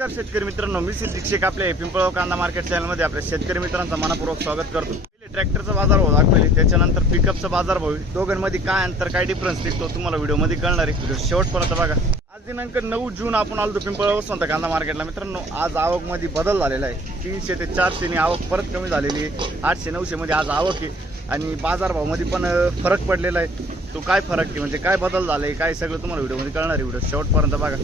नमस्कार शेतकरी मित्रांनो, मी शिक्षक आपल्या पिंपळगाव कांदा मार्केट चॅनलमध्ये आपल्या शेतकरी मित्रांचा मनपूर्वक स्वागत करतो। पहिले ट्रॅक्टरचा बाजारभाव दाखवले, त्याच्यानंतर पिकअपचा बाजारभाव, दोघांमध्ये काय अंतर काय डिफरन्स दिसतो तुम्हाला व्हिडिओमध्ये कळणार आहे। व्हिडिओ शेवटपर्यंत बघा। आज दिनांक 9 जून आपण आलो पिंपळगाव वसंत कांदा मार्केटला। मित्रांनो, आज आवक मध्ये बदल झालेला आहे। 300 ते 400 नी आवक परत कमी झालेली आहे। 800-900 मध्ये आज आवक आहे आणि बाजारभाव मध्ये पण फरक पडलेला आहे। तो काय फरक आहे म्हणजे काय बदल झाले काय सगळं तुम्हाला व्हिडिओमध्ये कळणार आहे। व्हिडिओ शेवटपर्यंत बघा।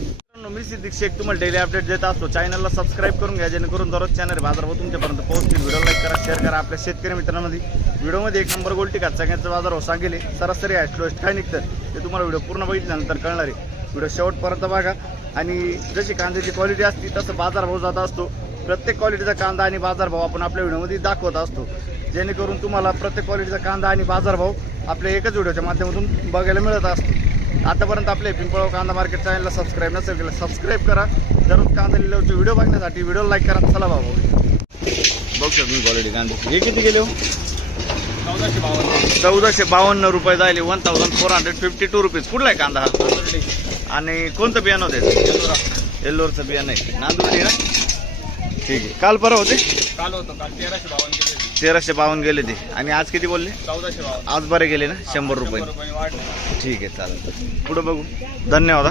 मी शिक्षक तुम्हाला डेली अपडेट देत असतो। चॅनलला सबस्क्राइब करून घ्या जेणेकरून दररोज चॅनल बाजारभाव तुमच्यापर्यंत पोहोचतील। व्हिडिओ लाईक करा, शेअर करा। आपल्या शेतकरी मित्रांमध्ये व्हिडिओमध्ये 1 नंबर गोल्टी का सगळ्यांचा बाजारभाव सांगेल, सरासरी हायस्ट काय निघतं ते तुम्हाला व्हिडिओ पूर्ण बघितल्यानंतर कळणार आहे। व्हिडिओ शेवटपर्यंत बघा। आणि जशी कांद्याची क्वालिटी असते तसं बाजारभाव जात असतो। प्रत्येक क्वालिटीचा कांदा आणि बाजारभाव आपण आपल्या व्हिडिओमध्ये दाखवत असतो, जेणेकरून तुम्हाला प्रत्येक क्वालिटीचा कांदा आणि बाजारभाव आपल्या एकच व्हिडिओच्या माध्यमातून बघायला मिळत असतो। आतापर्यंत आपल्या पिंपळगाव कांदा मार्केट चॅनलला सबस्क्राइब नसेल केलं सबस्क्राइब करा। दररोज कांदा लिलावचे व्हिडिओ बघण्यासाठी व्हिडिओ लाईक करा। चला भाऊ बघू शकतो मी क्वालिटी कांदे हे किती गेले हो? 1452 रुपये जायले। 1452 रुपीज। कुठला आहे कांदा हा आणि कोणतं बियाणं होते? येल्लोरचं बियाणं आहे, नांदुर्डी ना? ठीक आहे। काल परवा होते? काल होतो, काल 1352 गेले ते आणि आज किती बोलले? 1452। आज बरे गेले ना 100 रुपये। ठीक आहे, चालेल। पुढे बघू। धन्यवाद।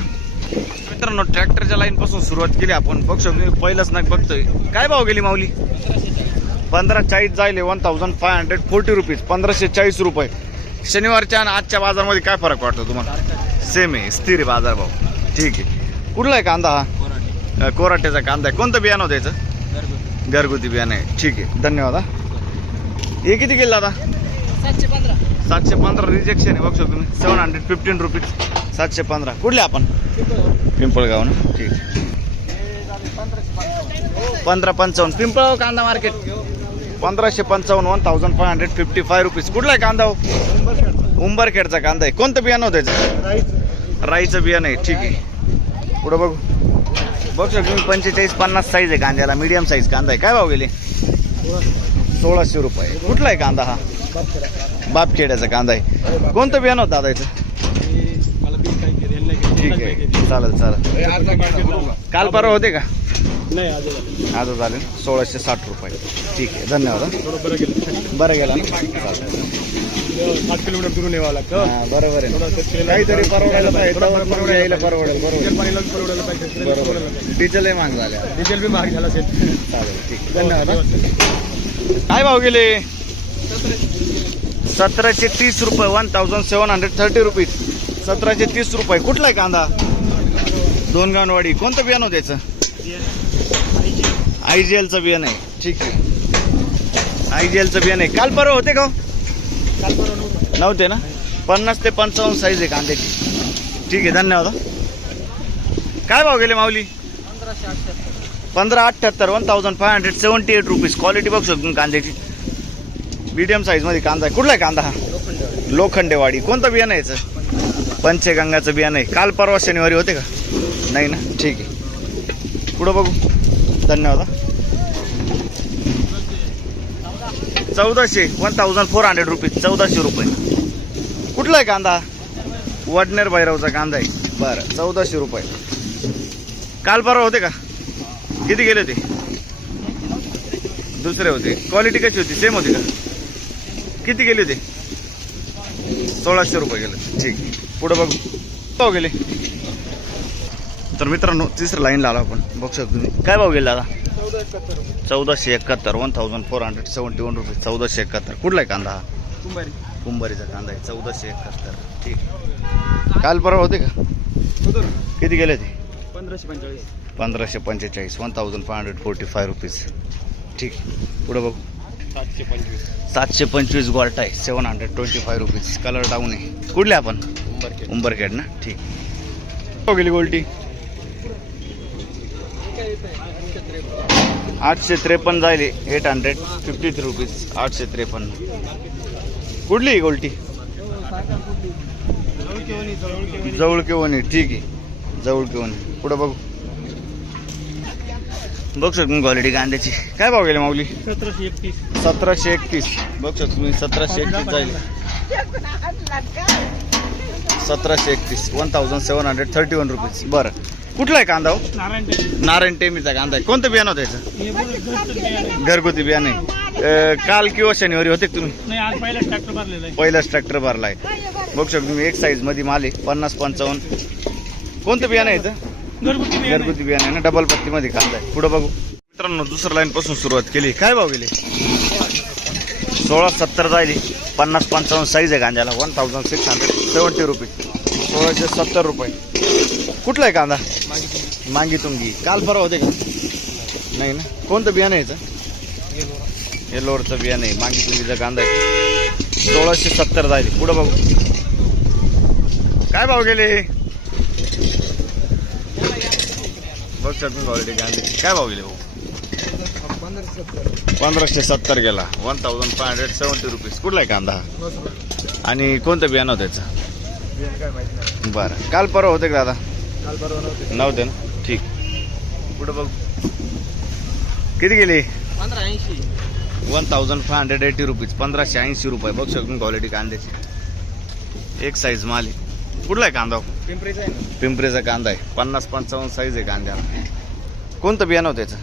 मित्रांनो, ट्रॅक्टरच्या लाईन पासून सुरुवात केली आपण। बघू पहिलंच नाक बघतोय। काय भाव गेली माऊली? 1540 जायले। 1540 रुपीज। 1540 रुपये। शनिवारच्या आणि आजच्या बाजारामध्ये काय फरक वाटतो तुम्हाला? सेम आहे, स्थिर आहे बाजारभाव। ठीक आहे। कुठला आहे कांदा हा? कोराट्याचा कांदा आहे। कोणतं बियाणं होतं याचं? घरगुती बियाणं आहे। ठीक आहे, धन्यवाद। हे किती गेलं दादा? 715 रिजेक्शन आहे। बघू तुम्ही 715 रुपीज। 715। कुठले आपण? पिंपळगाव ना? ठीक। 1555 पिंपळगाव कांदा मार्केट। 1555 1555 रुपीज। कुठला आहे कांदा? उंबरखेडचा कांदा आहे। कोणतं बियाणं होतं याचं? राईचं बियाणं आहे। ठीक आहे, पुढं बघू। बघू तुम्ही 45-50 साईज आहे कांद्याला, मीडियम साईज कांदा आहे। काय भाव गेले? 1600 रुपये। कुठला आहे कांदा हा? बापखेड्याचा कांदा आहे। कोणतं बियाणं होतं दादा याचं? ठीक आहे, चालेल चालेल। काल परवा होते का? आज झाले 1660 रुपये। ठीक आहे, धन्यवाद। बरं गेला ना? 7 किलोमीटर दूरून यावं लागतं। बरोबर आहे, काहीतरी परवडायला पाहिजे, यायला परवडेल। बरोबर, डिझेल महाग झाल्या। डिझेल बी महाग झाला असेल। चालेल, ठीक, धन्यवाद। काय भाव गेले? 1730 रुपये। 1730 रुपीज। 1730 रुपये। कुठला आहे कांदा? दोनगाववाडी। कोणतं बियाणं होतं त्याचं? IGLचं बियाणं आहे। ठीक आहे, IGLचं बियाणं आहे। काल परवा होते का? नव्हते ना? 50 ते 55 साईज आहे कांद्याची। ठीक आहे, धन्यवाद। काय भाव गेले माऊली? 1578 1578 रुपीज। क्वालिटी बघू शकतो कांद्याची, मीडियम साईज मध्ये कांदा आहे। कुठला आहे कांदा हा? लोखंडेवाडी। कोणतं बियाणं आहे याचं? पंचगंगाचं बियाणं आहे। काल परवा शनिवारी होते का? नाही ना? ठीक आहे, पुढं बघू। धन्यवाद। 1400 रुपीज। 1400 रुपये। कुठला आहे कांदा? वडनेर भैरवचा कांदा आहे। बरं, 1400 रुपये। काल परवा होते का? किती गेले होते? दुसरे होते। क्वालिटी कशी होती? सेम होती का? किती गेले होते? 1600 रुपये गेले। ठीक, पुढे बघू। भाव गेले? तर मित्रांनो, तिसऱ्या लाईनला आला आपण। बघू शकतो तुम्ही। काय भाव गेला दादा? 1471 1471 रुपये। 1471। कुठला आहे कांदा हा? कुंभारीचा कांदा आहे। 1471। ठीक। काल परवा होते का? किती गेले ते? 1545। 1545। 1545 रुपीज। ठीक, पुढे बघू। 725 गोल्ट आहे। 725 रुपीज। कलर डाऊन आहे। कुठले आपण? उंबरखेड ना? ठीक। हो गेली गोल्टी? 853 जायले। 853 रुपीज। 853। कुठली ही गोल्टी? जवळकेवणी। ठीक आहे, जवळकेवणी। पुढे बघू। बघू शकतो क्वालिटी कांद्याची। काय भाव गेले माऊली? 1731। बघू शकतो तुम्ही 1731 जाईल। 1731 1731 रुपीज। बरं, कुठला आहे कांदा हो? नारायण नारायण टेमीचा कांदा आहे. कोणतं बियाणं होतं याचं? घरगुती बियाणं आहे. काल किंवा शनिवारी होते का तुम्ही? नाही, आज पहिला ट्रॅक्टर भरलेला आहे. पहिलाच ट्रॅक्टर भरलाय. बघू शकतो तुम्ही एक साईज मध्ये माल आहे 50-55. कोणतं बियाणं आहे इथं? घरगुती बियाणं आहे ना, डबल पत्ती मध्ये कांदा आहे. पुढे बघू मित्रांनो, दुसऱ्या लाईन पासून सुरुवात केली. काय भाव गेले? 1670 जायली. 50-55 साईज आहे कांद्याला. 1670 रुपये. 1670 रुपये. कुठला आहे कांदा? मांगी तुंगी. काल परवा होते का? नाही ना. कोणतं बियाणं यायचं? येलोरचं बियाणं आहे. मांगी तुंगीचा कांदा आहे. 1670 जायली. पुढं बघू काय भाव गेले? बघ तुम्ही क्वालिटी कांदे काय भाव गेले भाऊ? 1570 गेला. 1570 रुपीज. कुठला आहे कांदा? आणि कोणतं बियाणं होतं त्याचं? बरं. काल परवा होते का दादा? नव्हते ना. ठीक. पुढं बघ किती गेले? 1580 रुपीज. 1580 रुपये. बघ शकतो क्वालिटी कांद्याची. एक साईज माल आहे. कुठला आहे कांदा? पिंपरीचा कांदा आहे. 50-55 साईज आहे कांद्याला. कोणतं बियाणं होतं त्याचं?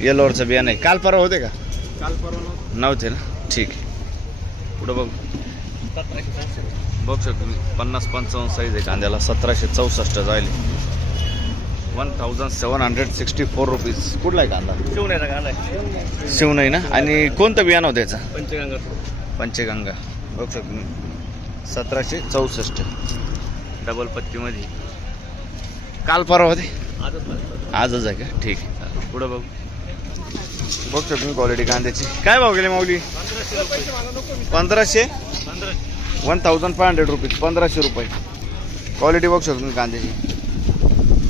येलोरचं बियाणं आहे. काल परवा होते का? नव्हते ना. ठीक आहे. पुढं बघ बघू शकतो तुम्ही 50-55 साईज आहे कांद्याला. 1764 जायले. 1764 रुपीज. कुठला आहे कांदा? शिवण्याचा कांदा आहे. शिवणाई ना. आणि कोणतं बियाणं होतं त्याचं? पंचगंगा. पंचगंगा. बघू शकतो तुम्ही 1764 डबल पत्तीमध्ये. काल परवा होते? आजच आहे का? ठीक आहे. पुढं बघू बघू शकतो तुम्ही क्वालिटी कांद्याची. काय भाव गेले माऊली? 1500. 1500 रुपीज. 1500 रुपये. क्वालिटी बघू शकतो तुम्ही कांद्याची.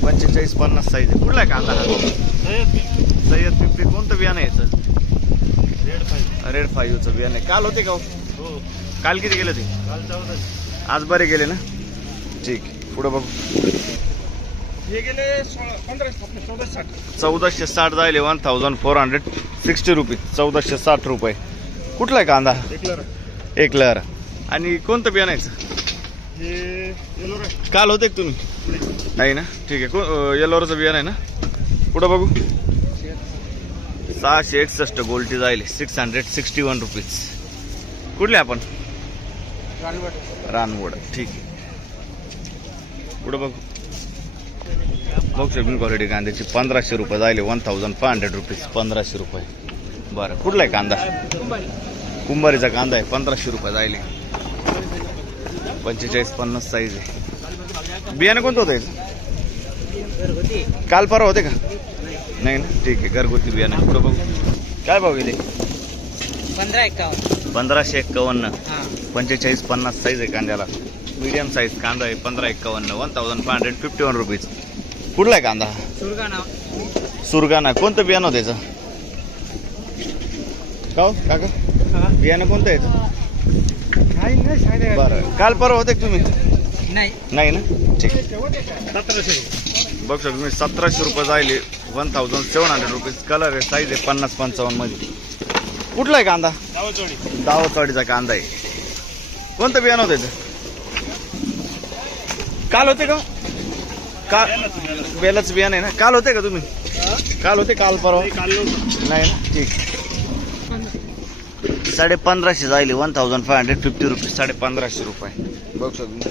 45-50 साईज आहे. कुठला आहे कांदा? सय्यद पिंपरी. कोणतं बियाणं आहे याचं? रेड 5चं बियाणं आहे. काल होते का? काल किती गेले ते? आज बरे गेले ना. ठीक. पुढं बघू हे गेले 1460 जायले. 1460 रुपीज. 1460 रुपये. कुठला आहे कांदा? एक लहर. आणि कोणतं बियाणं आहे? काल होते का तुम्ही? नाही ना. ठीक आहे. येलोरचं बियाणं आहे ना. पुढं बघू 661 गोल्टी जायले. 661 रुपीज. कुठले आपण? रानवड. ठीक आहे. पुढं बघू बघू शकतो क्वालिटी कांद्याची. 1500 रुपये जायले. 1500 रुपीज. 1500 रुपये. बरं. कुठला आहे कांदा? कुंभारीचा कांदा आहे. 1500 रुपये जायले. 45-50 साईज आहे. बियाणं कोणतं होतं याचं? काल परवा होते का? नाही ना. ठीक आहे. घरगुती बियाणं. पुढं बघू काय भाव गेले? 1551. 45-50 साईज आहे कांद्याला. मीडियम साईज कांदा आहे. 1551. 1551 रुपीज. कुठला आहे कांदा? सुरगाणा. कोणतं बियाणं होतं त्याचं? का हो काका? बियाणं कोणतं आहे याचं? बरं. काल परवा होते का तुम्ही? नाही ना. ठीक. 1700. बघू शकतो तुम्ही 1700 रुपये जायले. 1700 रुपीज. कलर आहे. साईज आहे 50-55 मध्ये. कुठला आहे कांदा? दावचवाडीचा कांदा आहे. कोणतं बियाणं होतं त्याचं? काल होते का? बेलच बियाणं आहे ना. काल होते का तुम्ही? काल होते. काल परवा नाही ना. ठीक. 1550 जायले. 1550 रुपीज. 1550 रुपये. बघू शकतो.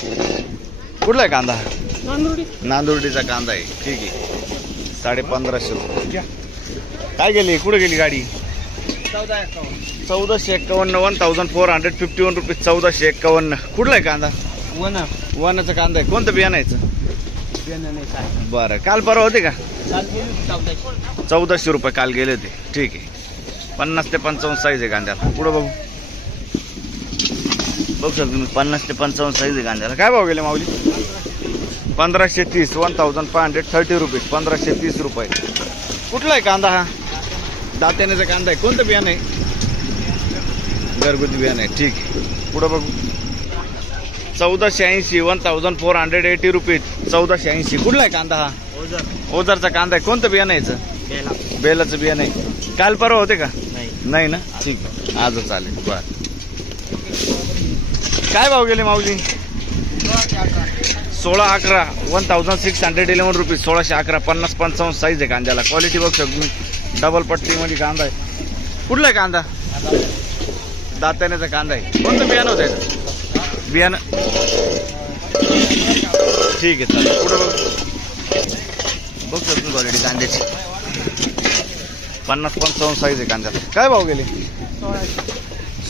कुठला आहे कांदा? नांदुर्डीचा कांदा आहे. ठीक आहे. 1550 रुपये. काय गेली? कुठे गेली गाडी? 1451. 1451 रुपीज. 1451. कुठला आहे कांदा? वनाचा कांदा आहे. कोणतं बियाणं यायचं? बरं. काल परवा होते का? 1400 रुपये काल गेले होते. ठीक आहे. 50 ते 55 साईज आहे कांद्याला. पुढं बघू बघू शकतो तुम्ही 50 ते 55 साईज आहे कांद्याला. काय भाव गेले माऊली? 1530. 1530 रुपीज. 1530 रुपये. कुठला आहे कांदा हा? दात्यानेचा कांदा आहे. कोणतं बियाणं आहे? घरगुती बियाणं आहे. ठीक आहे. पुढं बघू 1480. 1480 रुपीज. 1480. कुठला आहे कांदा हा? ओझरचा कांदा आहे. कोणतं बियाणं आहे याचं? बेलाचं बियाणं आहे. काल परवा होते का? नाही ना. ठीक आहे. आजच चालेल. बरं. काय भाव गेले माऊली? 16-11 1611 रुपीज 1611 50-55 साईज आहे कांद्याला. क्वालिटी बघ तुम्ही, डबल पट्टीमध्ये कांदा आहे. कुठला आहे कांदा? दाताण्याचा कांदा आहे. कोणतं बियाणं होतं याचं? बियाणं ठीक आहे चालेल. पुढं बघ तुम्ही क्वालिटी कांद्याची 50-55 साईज आहे कांद्याला. काय भाव गेले?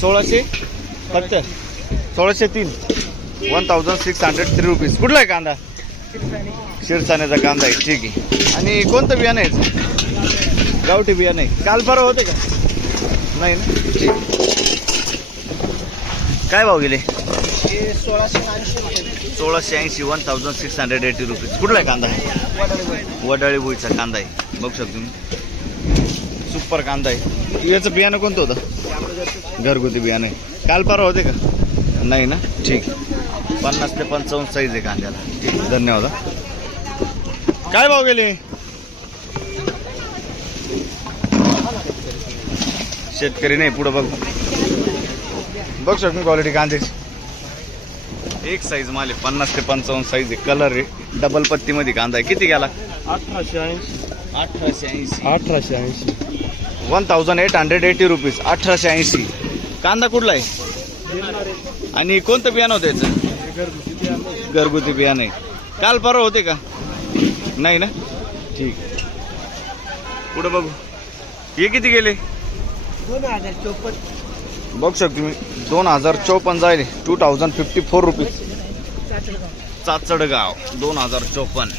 1600 फक्त 1603 1603 रुपीज. कुठला आहे कांदा? शिरसाण्याचा कांदा आहे. ठीक आहे. आणि कोणतं बियाणं आहे? गावठी बियाणं आहे. काल परवा होते का? नाही ना. ठीक. काय भाव गेले? 1680 1680 रुपीज. कुठला आहे कांदा? वडाळी बोईचा कांदा आहे. बघू शकतो तुम्ही, सुपर कांदा आहे. याचं बियाणं कोणतं होतं? घरगुती बियाणं आहे. काल परवा होते का? नाही ना. ठीक आहे. 50 ते 55 साईज आहे कांद्याला. ठीक आहे. धन्यवाद. काय भाव गेले? शेतकरी नाही. पुढं बघ शकतो क्वालिटी कांद्याची. एक साईज माल आहे. 50 ते 55 साईज आहे. कलर आहे. डबल पत्तीमध्ये कांदा आहे. किती गेला? 1880 1880 रुपीज. 1880. कांदा कुठला आहे? आणि कोणतं बियाणं होतं याचं? घरगुती बियाणं आहे. काल परवा होते का? नाही ना. ठीक. पुढं बघू. हे किती गेले? 2054. बघू शकतो मी 2054 जायले. 2054 रुपीज. चाचडगाव 2054.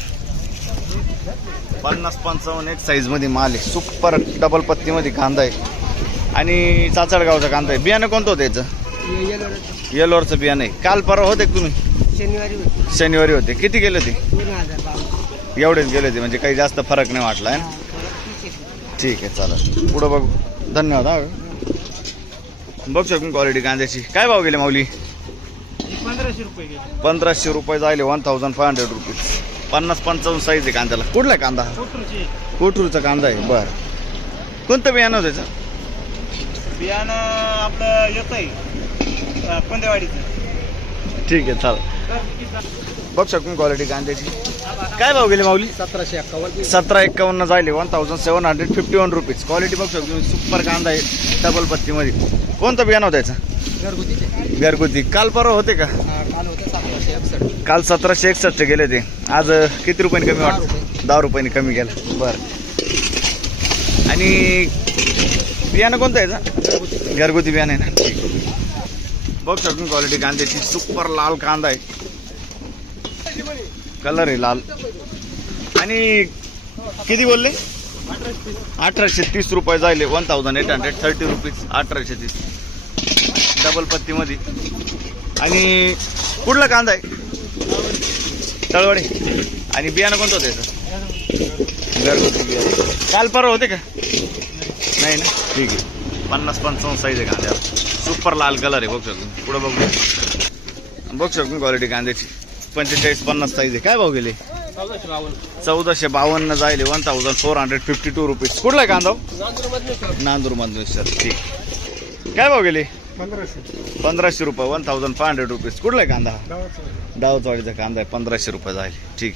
50-55 एक साईज मध्ये माल आहे. सुपर डबल पत्तीमध्ये कांदा आहे. आणि चाचडगावचा कांदा आहे. बियाणं कोणतं होतं याचं? येलोरचं बियाणं आहे. काल परवा होते का तुम्ही? शनिवारी होते. किती गेले ते? 2052. एवढेच गेले ते, म्हणजे काही जास्त फरक नाही वाटला आहे. ठीक आहे चालेल. पुढं बघू. धन्यवाद. हा बघू शकतो क्वालिटी कांद्याची. काय भाव गेले माऊली? 1500 रुपये गेले. 1500 रुपये जायले. 1500 रुपीज. 50-55 साईज आहे कांद्याला. कुठला आहे कांदा? कोठूरचा कांदा आहे. बरं. कोणतं बियाणं होतं त्याचं? बियाणं आपलं येत आहे पंदेवाडीचं. ठीक आहे चालेल. बघू शकतो क्वालिटी कांद्याची. काय भाव गेले माऊली? 1751. 1751 जायले. 1751 रुपीज. क्वालिटी बघू शकतो. सुपर कांदा आहे. डबल पत्तीमध्ये. कोणतं बियाणं होतं त्याचं? घरगुती. काल परवा होते का? काल होतं 1761. काल 1761 गेले ते. आज किती रुपयांनी कमी वाटतं? 10 रुपयांनी कमी गेला. बरं. आणि बियाणं कोणतं आहे याचं? घरगुती बियाणं आहे ना. बघू शकतो क्वालिटी कांद्याची. सुपर लाल कांदा आहे. कलर आहे लाल. आणि किती बोलले? 1830 रुपये जायले. 1830 रुपीज. 1830 डबल पत्तीमध्ये. आणि कुठला कांदा आहे? तळवडे. आणि बियाणं कोणतं होतं याचं? घरगुती बियाणं. काल परवा होते का? नाही ना. ठीक आहे. 50-55 साईज आहे कांद्याला. सुपर लाल कलर आहे. बघू शकतो. पुढं बघू शकतो क्वालिटी कांद्याची. 45-50 साईज आहे. काय भाव गेले? 1452 जायले. 1452 रुपीज. कुठला आहे कांदा? नांदूर मधून. ठीक. काय भाव गेले? 1500 रुपये. 1500 रुपीज. कुठला आहे कांदा? डावचवाडीचा कांदा आहे. 1500 रुपये जायले. ठीक.